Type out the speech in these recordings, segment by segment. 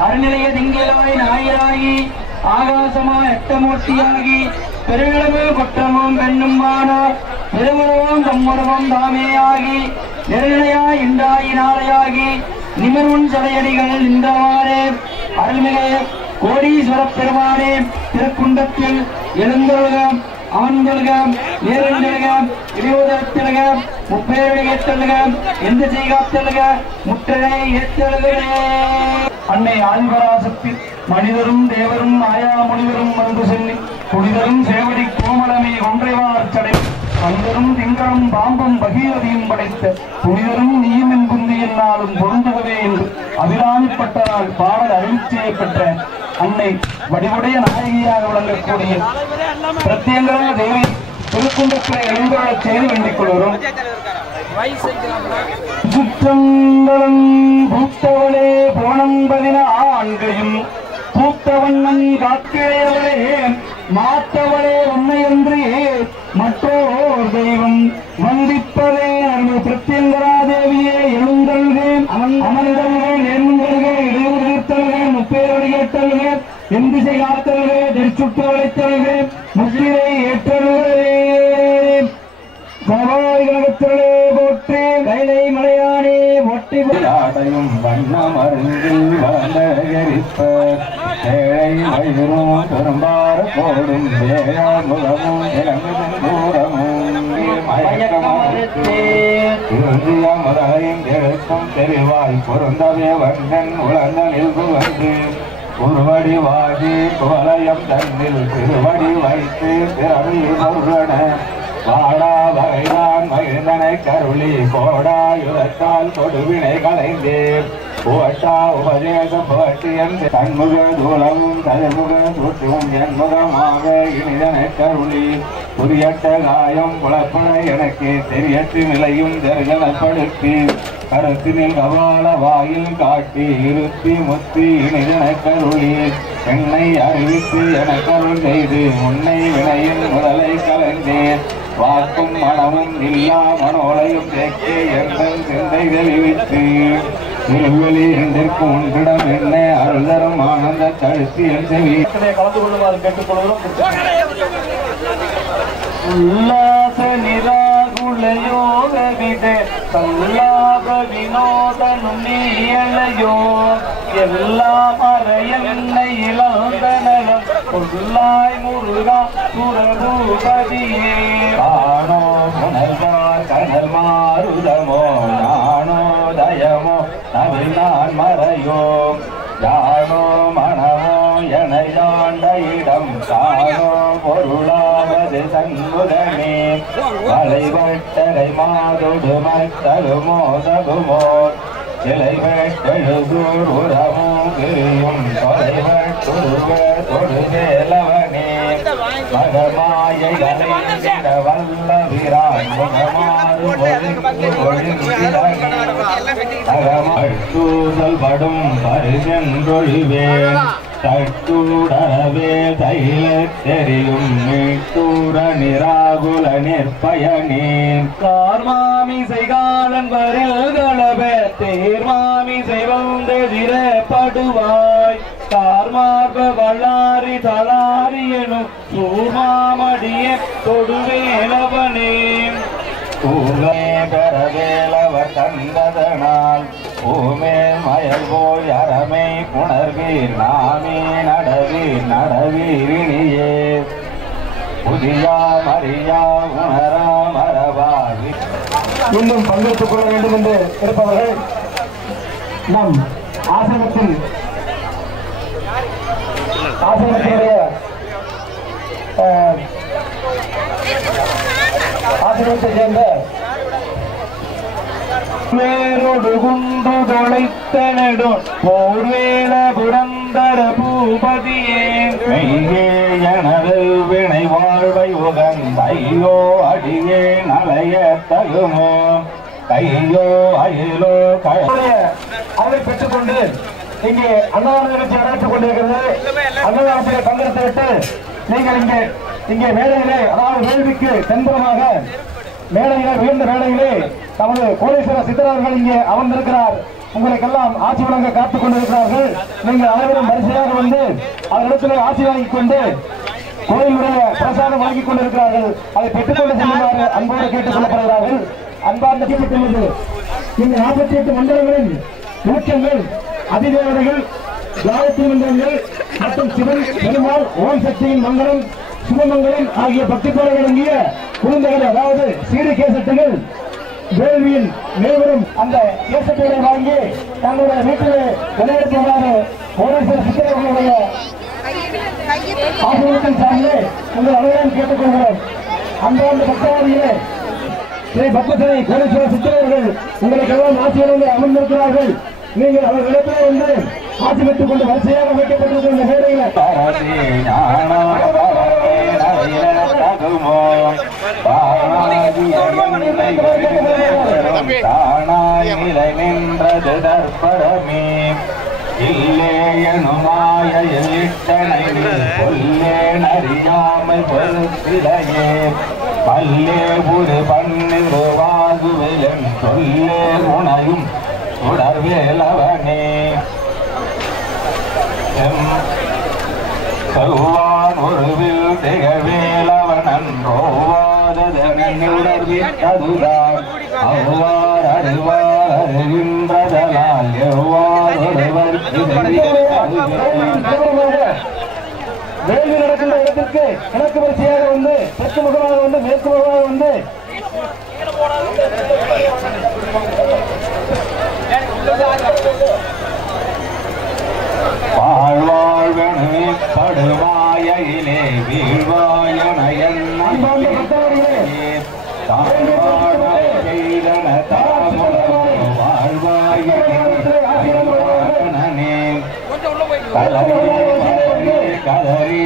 அருநிலைய திங்களாய் ஞாயிறாகி ஆகாசமாய் எட்டமூர்த்தியாகி பெருவிளமும் குற்றமும் பெண்ணும்பானார் திருவுருவம் தம்முருவம் தாமேயாகி நெருநிலையாய் இன்றாயி நாளையாகி நிமிர்வுன் சடையடிகள் நின்றவாறே அருள்மிகு கோடீஸ்வரப் பெருமானே திருக்குண்டத்தில் எழுந்தொழுகம் அமர்ந்தொழுகம் நேரந்தொழுகம் இடியோதத்திலுக முப்பேரடி ஏற்றலுகம் எந்த செய்காத்தலுக முற்றலை ஏற்றலுகளே அன்னை ஆதிபராசக்தி மனிதரும் தேவரும் மாயா முனிவரும் வந்து சொல்லி புனிதரும் சேவடி கோமலமே ஒன்றைவார் சடை அந்தரும் திங்களும் பாம்பும் பகீரதியும் படைத்த புனிதரும் நீயும் என் புந்தியில் நாளும் பொருந்துகவே என்று அபிராமிப்பட்டதால் பாடல் அருள்ச்சியை பெற்ற அன்னை வடிவுடைய நாயகியாக விளங்கக்கூடிய பிரத்யங்கர தேவி திருக்குண்டத்தை எழுந்தொழச் செய்து வேண்டிக் கொள்கிறோம். சுற்றங்களும் பூத்தவளே போனம்பதின ஆண்கையும் பூத்தவண்ணன் காக்கையவளே மாத்தவளே உன்னையன்றி மற்றோர் தெய்வம் வந்திப்பதே அருள் பிரத்யங்கரா தேவியே எழுந்தல்கே அமர்ந்தல்கே நேர்ந்தல்கே இடையூறுத்தல்கே முப்பேரடி ஏற்றல்கே எந்திசை காத்தல்கே திருச்சுட்டு வளைத்தல்கே முத்திரை ஏற்றல்களே கவாய்களே போற்றி கைலை மலையானே ஒட்டி ஆடையும் வண்ணம் அருந்தில் வளர்ந்தரிப்பர் ஏழை வயிறும் பெரும்பார கோடும் வேளா முகமும் இளங்கும் தூரமும் முறையும் எழுத்தும் தெரிவாய் பொருந்தவே வந்தன் உலர்ந்தனில் புகழ்ந்து உருவடி வாடி குவலயம் தன்னில் திருவடி வைத்து பிறவி பொருளன வாடா வகைதான் மகிழ்ந்தனை கருளி கோடாயுரத்தால் கொடுவினை கலைந்தே ஓட்டா உபதேசம் பட்டியன் தன்முக தூளமும் தலைமுக சுற்றும் என்முகமாக இனிதனை கருளி புரியட்ட காயம் புலப்பட எனக்கு தெரியற்று நிலையும் தரிசனப்படுத்தி கருத்தினில் கபால வாயில் காட்டி இருத்தி முத்தி இனிதனை கருளி என்னை அறிவித்து எனக்கருள் செய்து முன்னை வினையின் முதலை கலந்தேன் வாக்கும் மனமும் இல்லா மனோலையும் தேக்கி எங்கள் சிந்தை தெளிவித்து திருவெளி என்றிற்கு ஒன்றிடம் என்ன அருள்தரும் ஆனந்த தழுத்தி என் செவி கலந்து கொள்ளுமாறு கேட்டுக்கொள்கிறோம். உல்லாச நிராகுலயோக வித சல்லாப வினோதனும் நீயலையோ எல்லாம் அறையன்னை இழந்த நலம் பொருளாய் முருகா சுரபூபதியே ஆனோ புனர்வார் கடல் மாறுதமோ நானோ தயமோ நவினான் மறையோ யானோ மனமோ எனையாண்ட இடம் காணோ பொருளாவது சண்முகமே வளைவட்டரை மாதொடு மத்தருமோ தகுமோ சிலைவெட்டெழுதூர் உரமோ கிரியும் தொலைவட்டுருவ தொடுவேலவனே மகமாயைகளை வல்லவிரான் முகமாறு ஒழுங்கூதல் படும் பரிசென்றொழிவேன் தட்டூடவே தைல தெரியும் மீட்டூர நிராகுல நிற்பயனே கார்மாமி செய்காலன் வரில் கலபே தேர்மாமி செய்வந்த திரப்படுவாய் கார்மார்ப வல்லாரி தலாரி எனும் சூர்மாமடிய தொடுவேலவனே பூவே பெறவேலவ தந்ததனால் பூமேல் மயல் போய் அறமை புணர்வீர் நாமே நடவீர் நடவீரிணியே புதியா மரியா உணரா மரபாவி இன்னும் பங்கெடுத்துக் கொள்ள வேண்டும் என்று இருப்பவர்கள் நம் ஆசிரமத்தினுடைய ஆசிரமத்தை சேர்ந்த மேரோடு குண்டு தொலைத்தனடும் போர்வேல புரந்தர பூபதியே மெய்யே எனது வினை வாழ்வை உகந்தையோ அடியே நலைய தகுமோ கையோ அயிலோ அவரை பெற்றுக்கொண்டு இங்கே அன்னதான நிகழ்ச்சி நடைபெற்றுக் கொண்டிருக்கிறது. அன்னதானத்திலே பங்கெடுத்துவிட்டு நீங்கள் இங்கே மேடையிலே அதாவது வேள்விக்கு தென்புறமாக மேடையிலே உயர்ந்த மேடையிலே நமது கோடீஸ்வர சித்தர் அவர்கள் இங்கே அமர்ந்திருக்கிறார். உங்களுக்கெல்லாம் ஆட்சி வழங்க காத்துக் கொண்டிருக்கிறார்கள். நீங்கள் அனைவரும் வரிசையாக வந்து அவரிடத்திலே ஆட்சி வாங்கிக் கொண்டு கோயிலுடைய பிரசாதம் வழங்கிக் கொண்டிருக்கிறார்கள். அதை பெற்றுக்கொண்டு செல்லுமாறு அன்போடு கேட்டுக் கொள்ளப்படுகிறார்கள். அன்பார்ந்த இந்த 48 மண்டலங்களின் மூச்சங்கள், அதிதேவதைகள், காயத்ரி மந்திரங்கள் மற்றும் சிவன் பெருமாள், ஓம் சக்தியின் மங்களம், சுபமங்கலம் ஆகிய பக்தி போல விளங்கிய குழந்தைகள், அதாவது சீடு கேசட்டுகள் வேள்வியில் மேவரும் அந்த கேசட்டுகளை வாங்கி தங்களுடைய வீட்டிலே விளையாடுமாறு ஓரேஸ்வரர் சித்தர்களுடைய ஆசிரியத்தின் சார்ந்து உங்கள் அனைவரும் கேட்டுக் கொள்கிறோம். அன்பார்ந்த பக்தவாதிகளே, ஸ்ரீ பத்மசனை கோடீஸ்வரர் சித்தர்கள் உங்களுக்கெல்லாம் ஆட்சியிலிருந்து அமர்ந்திருக்கிறார்கள். நீங்கள் அவர்களிடத்திலே வந்து ஆட்சி பெற்றுக் கொண்டு வரிசையாக வைக்கப்பட்டிருக்கிற இந்த மேடையில் நின்றது தற்பரமே இல்லேயனுமாயலிட்டனையாமல் பொருத்திலையே பல்லே ஒரு பன்னிருவாகுவிலும் சொல்லே உணையும் உடர்வேலவனே சொல்வான் ஒருவில் திகழ்வேலவனன் ரோவாததனுடர்விட்டதுதான் அவ்வாறு அறிவார் அறிகின்றதனால் எவ்வாறு வேள்வி நடக்கின்ற இடத்திற்கு கிழக்கு வரிசையாக வந்து தெற்கு முகமாக வந்து மேற்கு முகமாக வந்து வாழ்வாழ்வனே படுவாயிலே வீழ்வாயனையன் செய்தன வாழ்வாயனே கதறி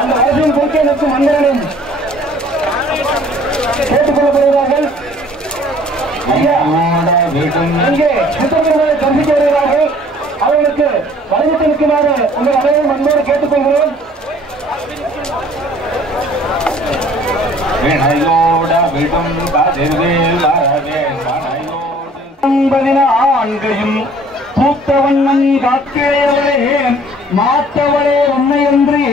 அந்த அரசியல் பொறுக்கே நிற்கும் மன்னர்களும் கேட்டுக் கொள்ளப்படுகிறார்கள். இங்கே சித்தர்களை தரிசிக்க வருகிறார்கள். அவர்களுக்கு வழிவிட்டு நிற்குமாறு உங்கள் அனைவரும் அன்போடு கேட்டுக் கொள்கிறோம். பூத்த வண்ணம் காக்கையவளே மாத்தவளே உண்மையன்றி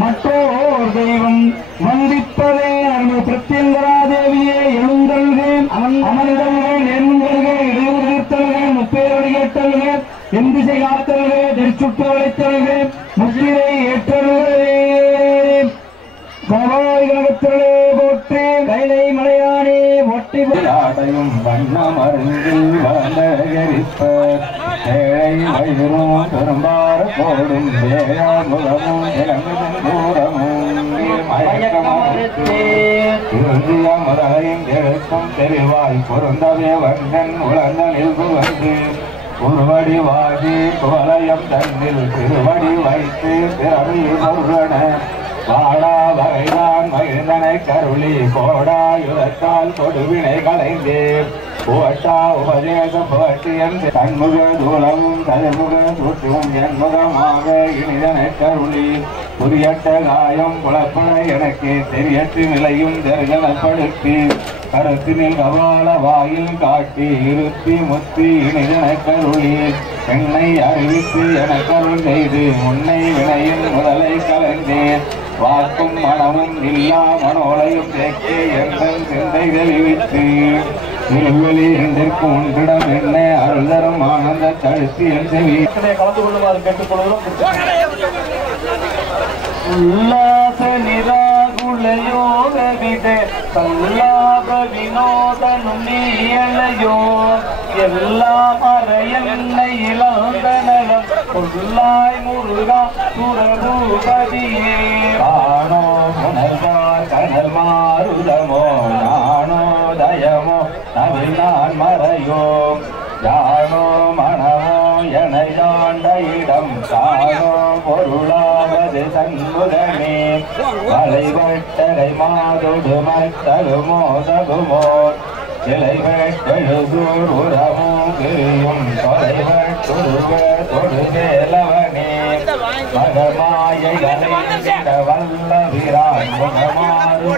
மற்றோர் தெய்வம் வந்திப்பதே அருள் பிரத்யங்கரா தேவியே எழுந்தல்கே அமனிடல்கே நேர்முகல்கே இடையூறு தீர்த்தல்கே முப்பேரடி ஏற்றல்கே எந்திசை காத்தல்கே திருச்சுட்டு அழைத்தல்கே முத்திரை ஏற்றல்களே கவாய்களே போற்றி கைலை மலையானே ஒட்டி ஆடையும் வண்ணம் அருங்கில் வளர்ந்த ஏழை வயிறும் பெரும்பாறு போடும் வேயா முகமும் இளங்குதன் தூரமும் முதலையும் எழுக்கும் தெரிவாய் பொருந்தவே வண்ணன் உளந்தனில் புகழ்ந்து உருவடி வாகி குவலயம் தன்னில் திருவடி வைத்து பிறவி பொருளன வாடா வகைதான் மகிழ்ந்தனை கருளி கோடாயுதத்தால் கொடுவினை கலைந்தே புவட்டா உபதேச புவட்டியன் தன்முக தூலமும் கதிர்முக சூற்றுவும் என்முகமாக இனிதனை கருளி புரியட்ட காயம் புலப்பன எனக்கு தெரியற்று நிலையும் தரிசனப்படுத்தி கருத்தினில் கபால வாயில் காட்டி இருத்தி முத்தி இனிதனை கருளி என்னை அறிவித்து எனக்கருள் செய்து முன்னை வினையின் முதலை கலைந்தேன் வாக்கும் மனமும் இல்லா மனோலையும் தேக்கே எங்கள் சிந்தை தெளிவித்து திருவெளி இரண்டிற்கும் ஒன்றிடம் என்ன அருள்தரும் ஆனந்த தழுத்தி என் செவி கலந்து கொள்ளுமாறு கேட்டுக்கொள்கிறோம். உல்லாச நிராகுல யோக வித சல்லாப வினோதனும் நீயலையோ எல்லாம் அறையன்னை இளந்தனலம் கொல்லாய் முருகா சுரபூபதியே ஆனோ புனர்வார் கடல் மாறுதமோ ஞானோ தயமோ நவினான் மறையோ யானோ மனமோ எனையாண்ட இடம் தானோ பொருளாவது சண்முகமே வளைவட்டரை மாதொடு மத்தகுமோ தகுமோ சிலை வெட்டெழுதூர் உறமோ கிரியும் தொலைவட்டுருவ தொடுவேலவனே மகமாயை அலைந்திட வல்ல வீரான் முகமாறு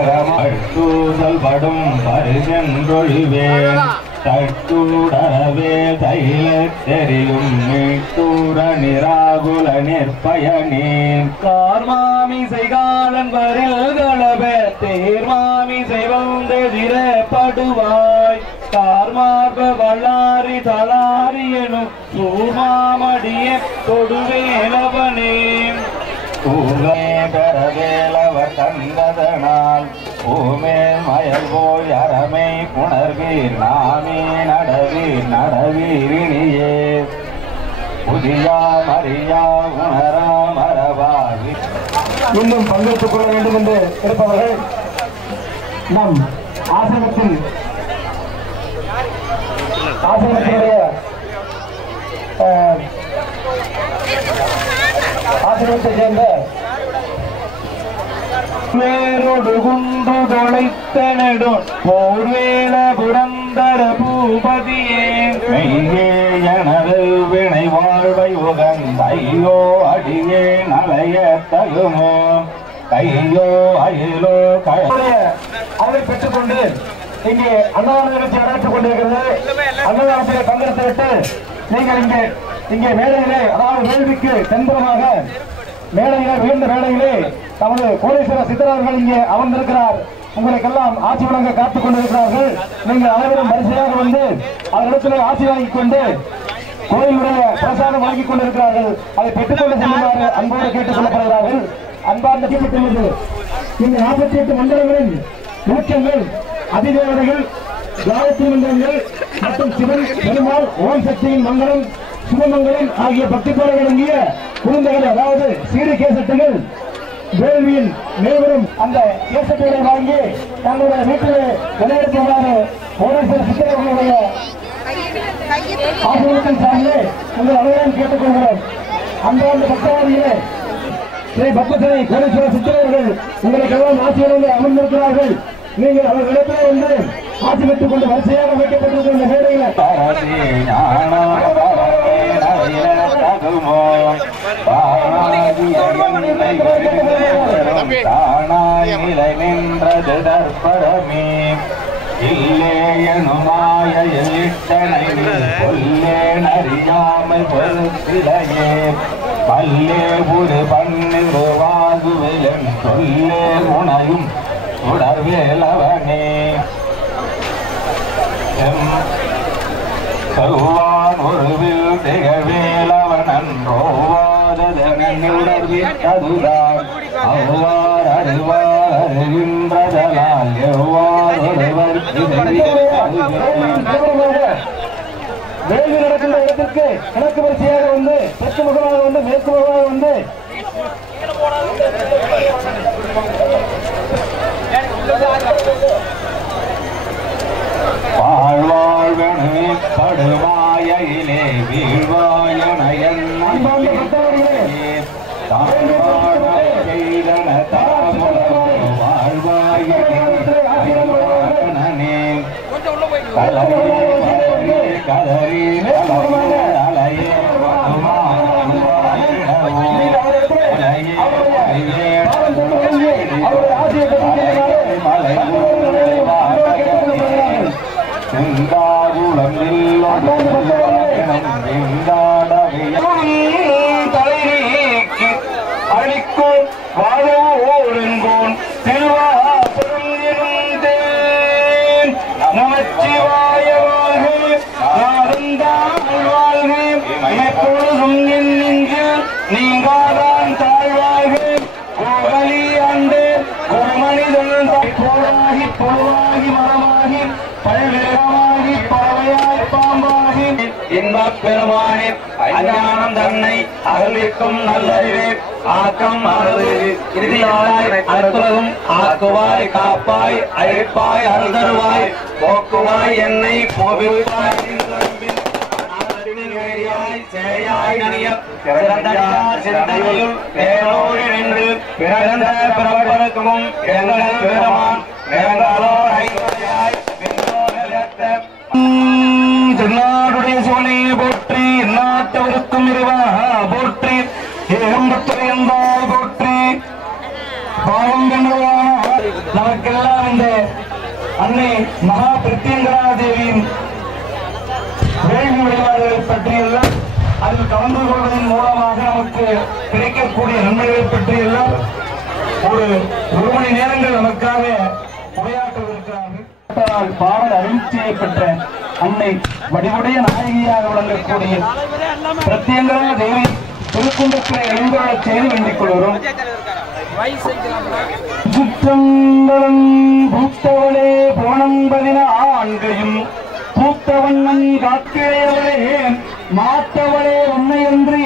ஒழுங்கூதல் படும் பரிசென்றொழிவேன் தட்டூடரவே தைல தெரியும் மீட்டூர நிராகுல நிற்பயனே கார்மாமி செய்காலன் வரில் கலபே தேர்மாமி செய்வந்தெதிர படுவாய் கார்மார்ப வல்லாரி தலாரி எனும் சூமாமடிய தொடுவேலவனே பூமே பெறவேலவர் தந்ததனால் பூமேல் மயல் போய் அறமை புணர்வீர் நாமே நடவீரினியே புதியா மரியா உணரா மரபாவி இன்னும் பங்கெடுத்துக் கொள்ள வேண்டும் என்று இருப்பவர்கள் நம் ஆசிரமத்தினுடைய ஆசிரமத்தை சேர்ந்த வேரோடு குண்டு தொலைத்தனடும் போர்வேல புரந்தர பூபதியே எனது வினை வாழ்வை உகந்தையோ அடியே நலைய தகுமோ கையோ அயிலோ அதை பெற்றுக்கொண்டு இங்கே அன்னதான நிகழ்ச்சி நடைபெற்றுக் கொண்டிருக்கிறது. அன்னதானத்திலே பங்கெடுத்து விட்டு நீங்கள் இங்கே மேடையிலே அதாவது வேள்விக்கு தென்புறமாக மேடையிலே உயர்ந்த மேடையிலே நமது கோடீஸ்வர சித்தரார்கள் இங்கே அமர்ந்திருக்கிறார். உங்களுக்கெல்லாம் ஆட்சி வழங்க காத்துக் கொண்டிருக்கிறார்கள். நீங்கள் அனைவரும் வரிசையாக வந்து அவரிடத்திலே ஆட்சி வாங்கிக் கொண்டு கோயிலுடைய பிரசாதம் வாங்கிக் கொண்டிருக்கிறார்கள். அதை பெற்றுக்கொண்டு செல்லுமாறு அன்போடு கேட்டுக் கொள்ளப்படுகிறார்கள். அன்பார்ந்த கேட்டுக்கொள்வது இந்த 48 மண்டலங்களின் மூச்சங்கள் அதிதேவதைகள் காயத்ரி மந்திரங்கள் மற்றும் சிவன் பெருமாள் ஓம் சக்தியின் மங்களம் சுபமங்கலம் ஆகிய பக்திப்போடு விளங்கிய குழந்தைகள் அதாவது சீடு கேசட்டுகள் வேள்வியில் மேவரும் அந்த கேசட்டுகளை வாங்கி தங்களுடைய வீட்டிலே விளையாடுமாறு கோடீஸ்வர சித்தர்களுடைய ஆசிரியத்தின் சார்ந்து உங்கள் அனைவரும் கேட்டுக்கொள்கிறோம். அன்றாண்டு பக்தவாதிகளே ஸ்ரீ பத்மசனை கோடீஸ்வர சித்தர்கள் உங்களுக்கெல்லாம் ஆசிரியர்கள் அமர்ந்திருக்கிறார்கள். நீங்கள் அவர்களிடத்திலே வந்து ஆட்சி பெற்றுக் கொண்டு வரிசையாக வைக்கப்பட்டிருக்கிற இந்த மேடையில நின்றது தற்பரமே இல்லேயனுமாய எளிட்டனை கொல்லேன் அறியாமை பொறுத்திலையே பல்லே ஒரு பன்னிரு வாகுவிலன் சொல்லே உணையும் உடற்வேலவனே செவ்வான் ஒருவில் திகழ்வேலவனன் ரோவாததனுடற்விட்டதுதான் அவ்வாறு அறிவார் அறிகின்றதலால் எவ்வாறு ஒருவர் வேள்வி நடக்கின்ற இடத்திற்கு கிழக்கு வரிசையாக வந்து தெற்கு முகமாக வந்து மேற்கு முகமாக வந்து வாழ்வாழ்வனே படுவாயிலே வீழ்வாயன செய்தன வாழ்வாயனே கதறி அலையே அழிக்கும் வாழோ ஒருங்கோன் திருவாசகம் எனும் இன்பப் பெருமானே அஞ்ஞானம் தன்னை அகழ்விக்கும் நல்லறிவே ஆக்கம் அருது இறுதியாய் அற்புதம் ஆக்குவாய் காப்பாய் அழிப்பாய் அருதருவாய் போக்குவாய் என்னை போவிப்பாய் சிந்தையில் பேரோடு நின்று பிறந்த பிறப்பருக்கும் எங்கள் பெருமான் திருநாடுடைய சிவனை போற்றி நாட்டவருக்கும் இருவா போற்றி ஏகம்பத்துறையந்தால் போற்றி பாவம் கண்டவான நமக்கெல்லாம் இந்த அன்னை மகா பிரத்யங்கரா தேவியின் வேள்வி வழிபாடுகளை பற்றியெல்லாம் அதில் கலந்து கொள்வதன் மூலமாக நமக்கு கிடைக்கக்கூடிய நன்மைகளை பற்றியெல்லாம் ஒரு மணி நேரங்கள் நமக்காக உரையாற்றுவதற்காக பாடல் அருள்ச்சியை பெற்ற அன்னை வடிவுடைய நாயகியாக விளங்கக்கூடிய பிரத்யங்கரா தேவி திருக்குன்றத்திலே எழுந்துள்ள செய்தி வேண்டிக் கொள்கிறோம். சுற்றங்களும் பூத்தவளே போனம்பதின ஆண்கையும் பூத்தவண்ணன் காக்கிழையவளே மாத்தவளே உண்மையன்றி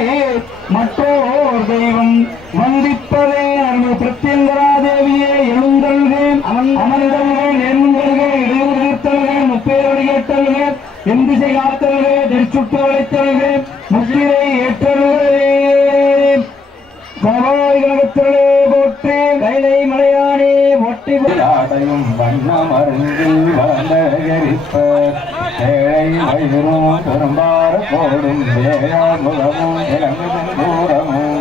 மற்றோர் தெய்வம் வந்திப்பதே அருள் பிரத்யங்கரா தேவியே எழுந்தல்கே அமர்ந்தல்கே நேர்ந்தல்கே இடையூறுத்தல்கே முப்பேரொடி கேட்டல்கே எந்திசை காத்தல்கே திருச்சுட்டு அழைத்தல்கே முத்திரை ஏற்றல்களே கவாய்களே போற்றி கைலை மலையானே ஒட்டி ஆடையும் வண்ணம் அருங்கில் வளர்ந்த ஏழை வயிறும் பெரும்பார போடும் வேயா முகமும் இளங்குதும் தூரமும்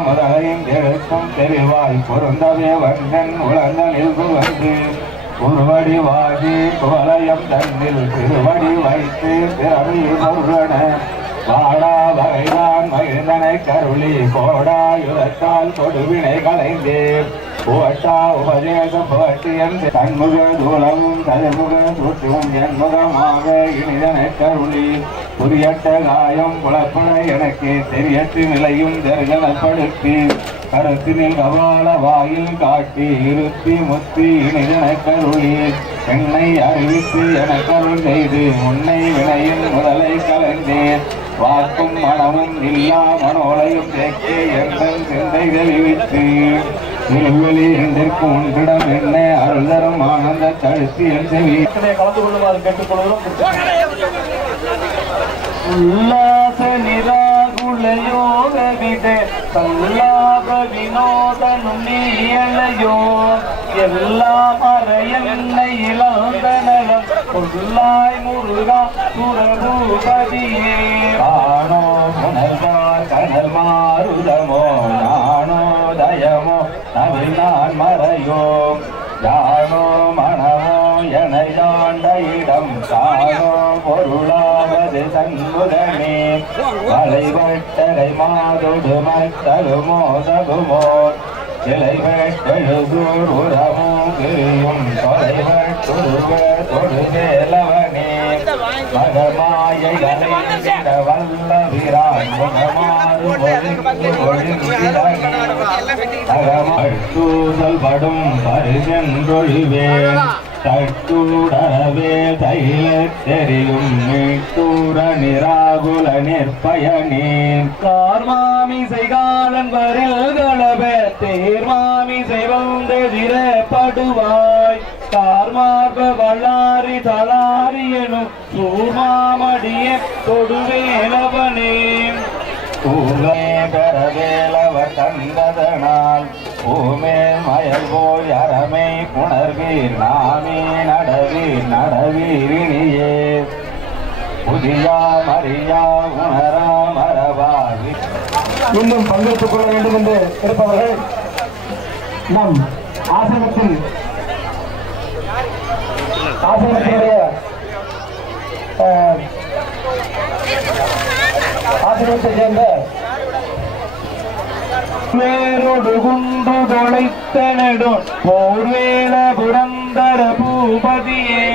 முதலையும் எழுத்தும் தெரிவாய் பொருந்தவே வண்ணன் உழந்த நில்பு வந்து உருவடி வாகி குவலயம் தன்னில் திருவடி வைத்து பிறவி பொருளன வாடா வகைதான் மகிழ்ந்தனை கருளி கோடாயுதத்தால் கொடுவினை கலைந்தே புவட்டா உபதேசம் புவட்டியன் தன்முக தூலமும் கதிர்முக சூற்றும் என்முகமாக இனிதனை கருளி புரியட்ட காயம் புலப்பட எனக்கு தெரியற்று நிலையும் தரிசனப்படுத்தி கருத்தினில் கபால வாயில் காட்டி இருத்தி முத்தி இனிதனை கருளி என்னை அறிவித்து எனக்கருள் செய்து முன்னை வினையின் முதலை கலந்தேன் வாக்கும் மனமும் இல்லா மனோலையும் தேக்கே எங்கள் சிந்தை தெளிவித்து திருவெளி என்றிற்கு ஒன்றிடம் என்ன அருள்தரும் ஆனந்த தழுத்தி என் செவி கலந்து கொள்ளுமாறு கேட்டுக்கொள்கிறோம். உல்லாச நிராகுல யோக வித கல்லாப வினோத நுண்ணியலையோ எல்லாம் அறையன்னை இழந்த நலம் பொருளாய் முருகா சுரபூபதியே காணோ புனர்வார் கடல் மாறுதமோ ஞானோ தயமோ நவினான் மறையோ யானோ மனமோ என யாண்ட இடம் காணோ பொருளாவது சண்முகமே வளைவட்டரை மாதொடு மத்தருமோ தகுமோ சிலை வெட்டெழுதூர் உரமோ கிரியும் தொலைவட்டுருக தொடுவேலவனே மகமாயை அலைந்திட வல்ல வீரான் முகமாறு ஒழுங்கிடூசல் படும் பரிசென்றொழிவேன் தட்டூடவே தைல தெரியும் மீட்டூர நிராகுல நிற்பயனே கார்மாமி செய்காலன் வரில் கலபே தேர்மாமி செய்வந்தெதிர படுவாய் கார்மார்ப வல்லாரி தலாரி எனும் சூமாமடிய தொடுவேலவனே பூமே பெறவேலவர் தந்ததனால் பூமேல் மயல் போய் அறமை புணர்வீர் நாமே நடவீரினியே புதியா மரியா உணரா மரபாவி இன்னும் பங்கேற்றுக் கொள்ள வேண்டும் என்று இருப்பவர்கள் நம் ஆசிரமத்தினுடைய ஆசிரமத்தை சேர்ந்த வேரோடு குண்டு தொலைத்தனடும் போர்வேல புரந்தர பூபதியே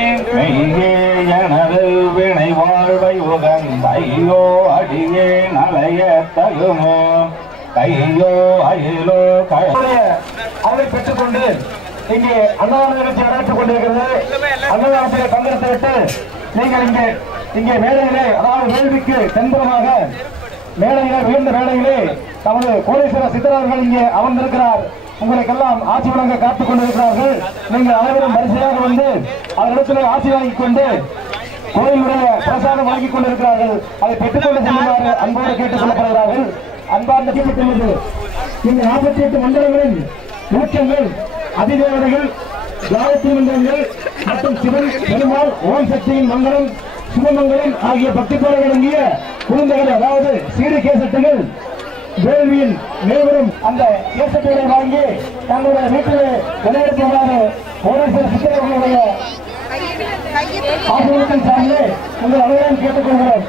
எனது வினை வாழ்வை உகந்தையோ அடியே நலைய தகுமோ கையோ அயிலோ அவரை பெற்றுக்கொண்டு இங்கே அன்னதான நிகழ்ச்சி நடைபெற்றுக் கொண்டிருக்கிறது. அன்னதானத்திலே பங்கெடுத்து விட்டு நீங்கள் இங்கே மேடையிலே, அதாவது வேள்விக்கு தென்புறமாக மேடையிலே, உயர்ந்த மேடையிலே நமது கோடீஸ்வர சித்தரார்கள் இங்கே அமர்ந்திருக்கிறார். உங்களுக்கெல்லாம் ஆட்சி வழங்க காத்துக் கொண்டிருக்கிறார்கள். நீங்கள் அனைவரும் வரிசையாக வந்து அதனிடத்திலே ஆட்சி வாங்கிக் கொண்டு கோயிலுடைய பிரசாதம் வாங்கிக் கொண்டிருக்கிறார்கள். அதை பெற்றுக்கொண்டு செல்லுமாறு அன்போடு கேட்டுக் கொள்ளப்படுகிறார்கள். அன்பார்ந்த தீப்பட்டுள்ளது இந்த 48 மண்டலங்களின் ஊற்றங்கள், அதிதேவதைகள், காயத்ரி மந்திரங்கள் மற்றும் சிவன் பெருமாள், ஓம் சக்தியின் மங்களம், சுபமங்கலம் ஆகிய பக்தி போல அடங்கிய குழந்தைகள், அதாவது சீடு கேசட்டுகள் வேள்வியின் மேவரும் அந்த கேசட்டுகளை வாங்கி தங்களுடைய வீட்டிலே விளையாடுமாறு கோடீஸ்வர சித்தர்களுடைய ஆசிரியத்தின் சார்ந்து உங்கள் அனைவரும் கேட்டுக்கொள்கிறோம்.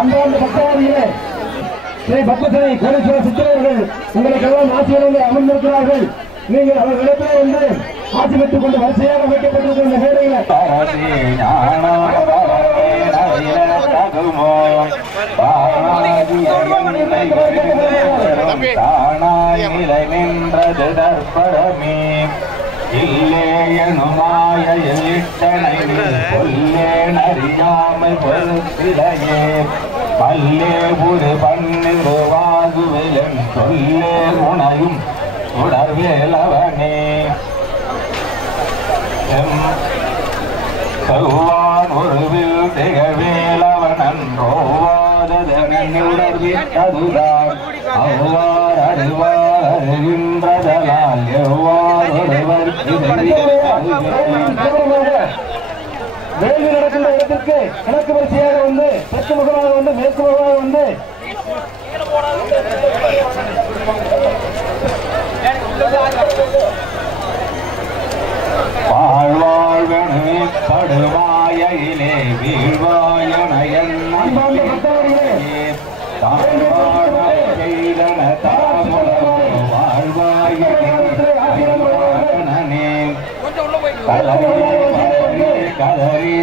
அன்றாண்டு பக்தவாதிகளே, ஸ்ரீ பத்மசனை கோடீஸ்வர சித்தர்கள் உங்களுக்கெல்லாம் ஆட்சியிலிருந்து அமர்ந்திருக்கிறார்கள். நீங்கள் அவர்களிடத்திலே வந்து ஆட்சி பெற்றுக் கொண்டு வரிசையாக வைக்கப்பட்டிருக்கிற இந்த மேடையில் நின்றது தர்ப்பணமே இல்லேயனுமாய எழிட்டனை கொல்லேன் அறியாமல் பொறுத்திடையே பல்லே ஒரு பன்னிருவாகுவிலன் சொல்லே உணையும் உடற்வேலவனே செவ்வான் ஒருவில் திகழ்வேலவனன் ரோவாததனுடர்விட்டதுதான் அவ்வாறு அறிவார் அறிகின்றதலால் எவ்வாறு வேள்வி நடக்கின்ற இடத்திற்கு கிழக்கு வரிசையாக வந்து, தெற்கு முகமாக வந்து, மேற்கு முகமாக வந்து வாழ்வாழ்வனே படுவாயிலே வீழ்வாயனையன் வாழ்வாயே கதறி